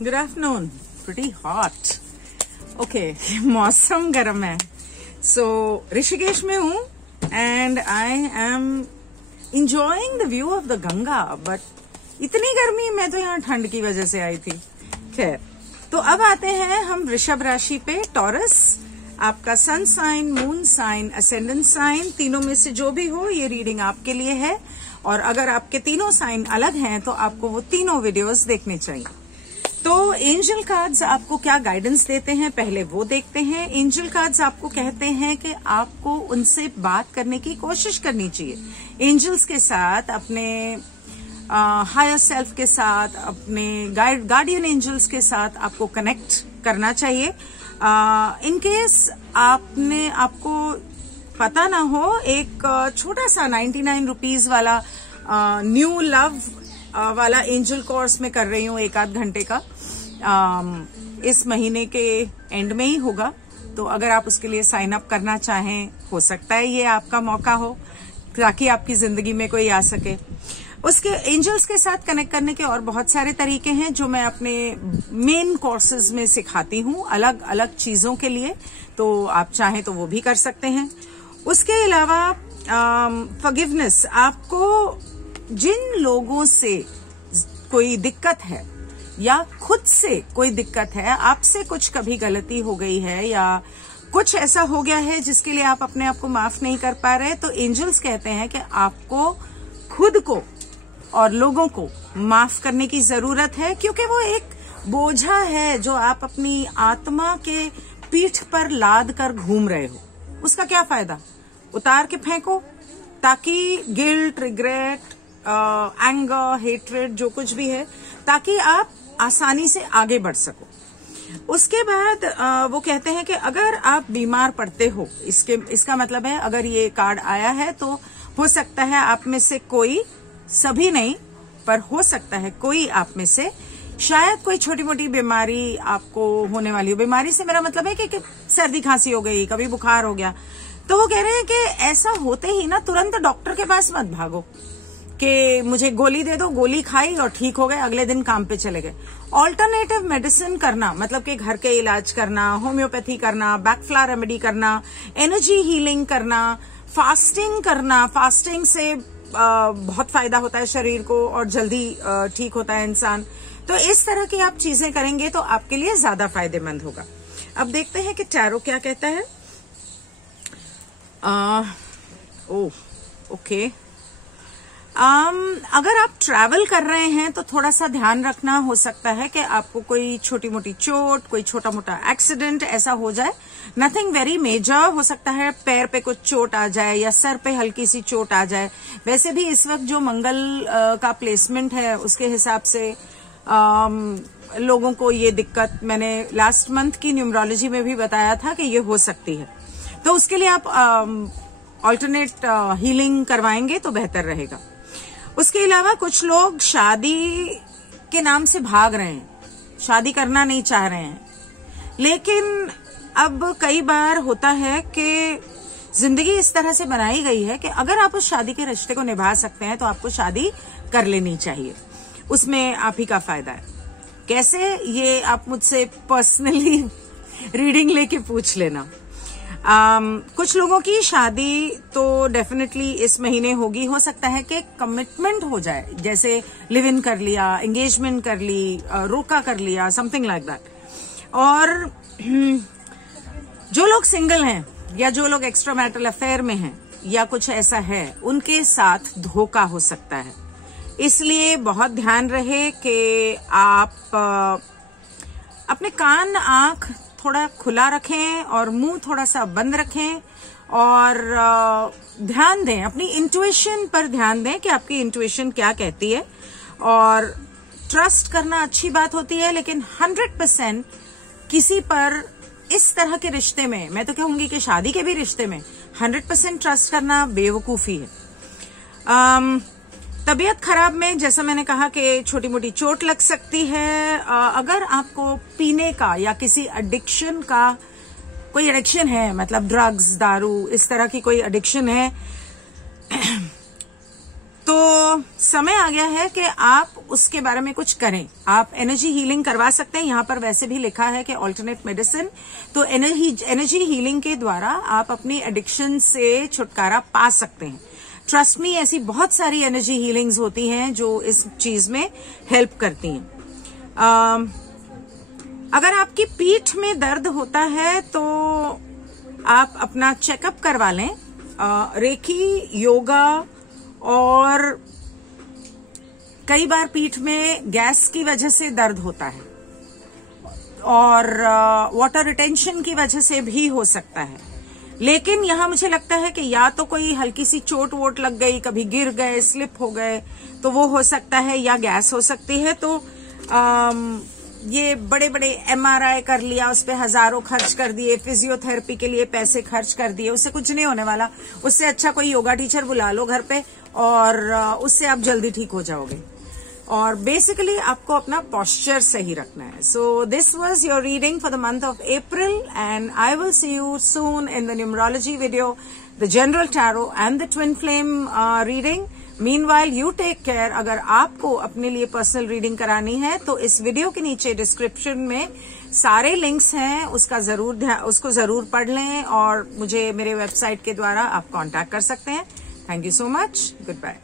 Good afternoon. Pretty hot. Okay, मौसम गर्म है. सो ऋषिकेश में हूँ and I am enjoying the view of the Ganga. But इतनी गर्मी, मैं तो यहाँ ठंड की वजह से आई थी. खैर, तो अब आते हैं हम वृषभ राशि पे. टॉरस, आपका sun sign, moon sign, ascendant sign, तीनों में से जो भी हो, ये रीडिंग आपके लिए है. और अगर आपके तीनों साइन अलग हैं तो आपको वो तीनों वीडियोस देखने चाहिए. तो एंजल कार्ड्स आपको क्या गाइडेंस देते हैं, पहले वो देखते हैं. एंजल कार्ड्स आपको कहते हैं कि आपको उनसे बात करने की कोशिश करनी चाहिए. एंजल्स के साथ, अपने हायर सेल्फ के साथ, अपने गार्डियन एंजल्स के साथ आपको कनेक्ट करना चाहिए. इन केस आपको पता ना हो, एक छोटा सा 99 रुपीज वाला न्यू लव वाला एंजल कोर्स में कर रही हूँ, 1-8 घंटे का. इस महीने के एंड में ही होगा. तो अगर आप उसके लिए साइन अप करना चाहें, हो सकता है ये आपका मौका हो ताकि आपकी जिंदगी में कोई आ सके. उसके एंजल्स के साथ कनेक्ट करने के और बहुत सारे तरीके हैं जो मैं अपने मेन कोर्सेज में सिखाती हूँ, अलग अलग चीजों के लिए. तो आप चाहें तो वो भी कर सकते हैं. उसके अलावा फॉरगिवनेस, आपको जिन लोगों से कोई दिक्कत है या खुद से कोई दिक्कत है, आपसे कुछ कभी गलती हो गई है या कुछ ऐसा हो गया है जिसके लिए आप अपने आप को माफ नहीं कर पा रहे, तो एंजल्स कहते हैं कि आपको खुद को और लोगों को माफ करने की जरूरत है, क्योंकि वो एक बोझा है जो आप अपनी आत्मा के पीठ पर लाद कर घूम रहे हो. उसका क्या फायदा? उतार के फेंको, ताकि गिल्ट, रिग्रेट, एंगर, हेट्रेड, जो कुछ भी है, ताकि आप आसानी से आगे बढ़ सको. उसके बाद वो कहते हैं कि अगर आप बीमार पड़ते हो, इसका मतलब है अगर ये कार्ड आया है तो हो सकता है आप में से कोई, सभी नहीं पर हो सकता है कोई आप में से शायद कोई छोटी मोटी बीमारी आपको होने वाली हो. बीमारी से मेरा मतलब है कि सर्दी खांसी हो गई, कभी बुखार हो गया. तो वो कह रहे हैं कि ऐसा होते ही ना तुरंत डॉक्टर के पास मत भागो कि मुझे गोली दे दो, गोली खाई और ठीक हो गए, अगले दिन काम पे चले गए. ऑल्टरनेटिव मेडिसिन करना, मतलब कि घर के इलाज करना, होम्योपैथी करना, बैकफ्लावर रेमेडी करना, एनर्जी हीलिंग करना, फास्टिंग करना. फास्टिंग से बहुत फायदा होता है शरीर को और जल्दी ठीक होता है इंसान. तो इस तरह की आप चीजें करेंगे तो आपके लिए ज्यादा फायदेमंद होगा. अब देखते हैं कि टैरो क्या कहता है. ओके. अगर आप ट्रैवल कर रहे हैं तो थोड़ा सा ध्यान रखना. हो सकता है कि आपको कोई छोटी मोटी चोट, कोई छोटा मोटा एक्सीडेंट ऐसा हो जाए. Nothing very major. हो सकता है पैर पे कुछ चोट आ जाए या सर पे हल्की सी चोट आ जाए. वैसे भी इस वक्त जो मंगल का प्लेसमेंट है उसके हिसाब से लोगों को ये दिक्कत, मैंने लास्ट मंथ की न्यूमरोलॉजी में भी बताया था कि ये हो सकती है. तो उसके लिए आप ऑल्टरनेट हीलिंग करवाएंगे तो बेहतर रहेगा. उसके अलावा कुछ लोग शादी के नाम से भाग रहे हैं, शादी करना नहीं चाह रहे हैं. लेकिन अब कई बार होता है कि जिंदगी इस तरह से बनाई गई है कि अगर आप उस शादी के रिश्ते को निभा सकते हैं तो आपको शादी कर लेनी चाहिए. उसमें आप ही का फायदा है. कैसे, ये आप मुझसे पर्सनली रीडिंग लेके पूछ लेना. कुछ लोगों की शादी तो डेफिनेटली इस महीने होगी. हो सकता है कि कमिटमेंट हो जाए, जैसे लिव इन कर लिया, एंगेजमेंट कर ली, रोका कर लिया, समथिंग लाइक दैट. और जो लोग सिंगल हैं या जो लोग एक्स्ट्रा मैरिटल अफेयर में हैं या कुछ ऐसा है, उनके साथ धोखा हो सकता है. इसलिए बहुत ध्यान रहे कि आप अपने कान, आंख थोड़ा खुला रखें और मुंह थोड़ा सा बंद रखें और ध्यान दें, अपनी इंट्यूशन पर ध्यान दें कि आपकी इंट्यूशन क्या कहती है. और ट्रस्ट करना अच्छी बात होती है, लेकिन 100% किसी पर इस तरह के रिश्ते में, मैं तो कहूंगी कि शादी के भी रिश्ते में 100% ट्रस्ट करना बेवकूफी है. तबीयत खराब में, जैसा मैंने कहा कि छोटी मोटी चोट लग सकती है. अगर आपको पीने का या किसी एडिक्शन का कोई एडिक्शन है, मतलब ड्रग्स, दारू, इस तरह की कोई एडिक्शन है, तो समय आ गया है कि आप उसके बारे में कुछ करें। आप एनर्जी हीलिंग करवा सकते हैं, यहाँ पर वैसे भी लिखा है कि ऑल्टरनेट मेडिसिन। तो एनर्जी हीलिंग के द्वारा आप अपनी एडिक्शन से छुटकारा पा सकते हैं। ट्रस्ट मी, ऐसी बहुत सारी एनर्जी हीलिंग्स होती हैं जो इस चीज में हेल्प करती हैं। अगर आपकी पीठ में दर्द होता है तो आप अपना चेकअप करवा लें। रेकी, योगा, और कई बार पीठ में गैस की वजह से दर्द होता है और वाटर रिटेंशन की वजह से भी हो सकता है। लेकिन यहाँ मुझे लगता है कि या तो कोई हल्की सी चोट वोट लग गई, कभी गिर गए, स्लिप हो गए, तो वो हो सकता है, या गैस हो सकती है। तो ये बड़े बड़े MRI कर लिया, उस पे हजारों खर्च कर दिए, फिजियोथेरेपी के लिए पैसे खर्च कर दिए, उससे कुछ नहीं होने वाला। उससे अच्छा कोई योगा टीचर बुला लो घर पे और उससे आप जल्दी ठीक हो जाओगे। और बेसिकली आपको अपना पोस्चर सही रखना है। So this was your reading for the month of April and I will see you soon in the numerology video, the general tarot and the twin flame reading. Meanwhile you take care. अगर आपको अपने लिए personal reading करानी है तो इस video के नीचे डिस्क्रिप्शन में सारे लिंक्स हैं, उसको जरूर पढ़ लें और मुझे मेरे वेबसाइट के द्वारा आप कांटेक्ट कर सकते हैं। Thank you so much. Good bye.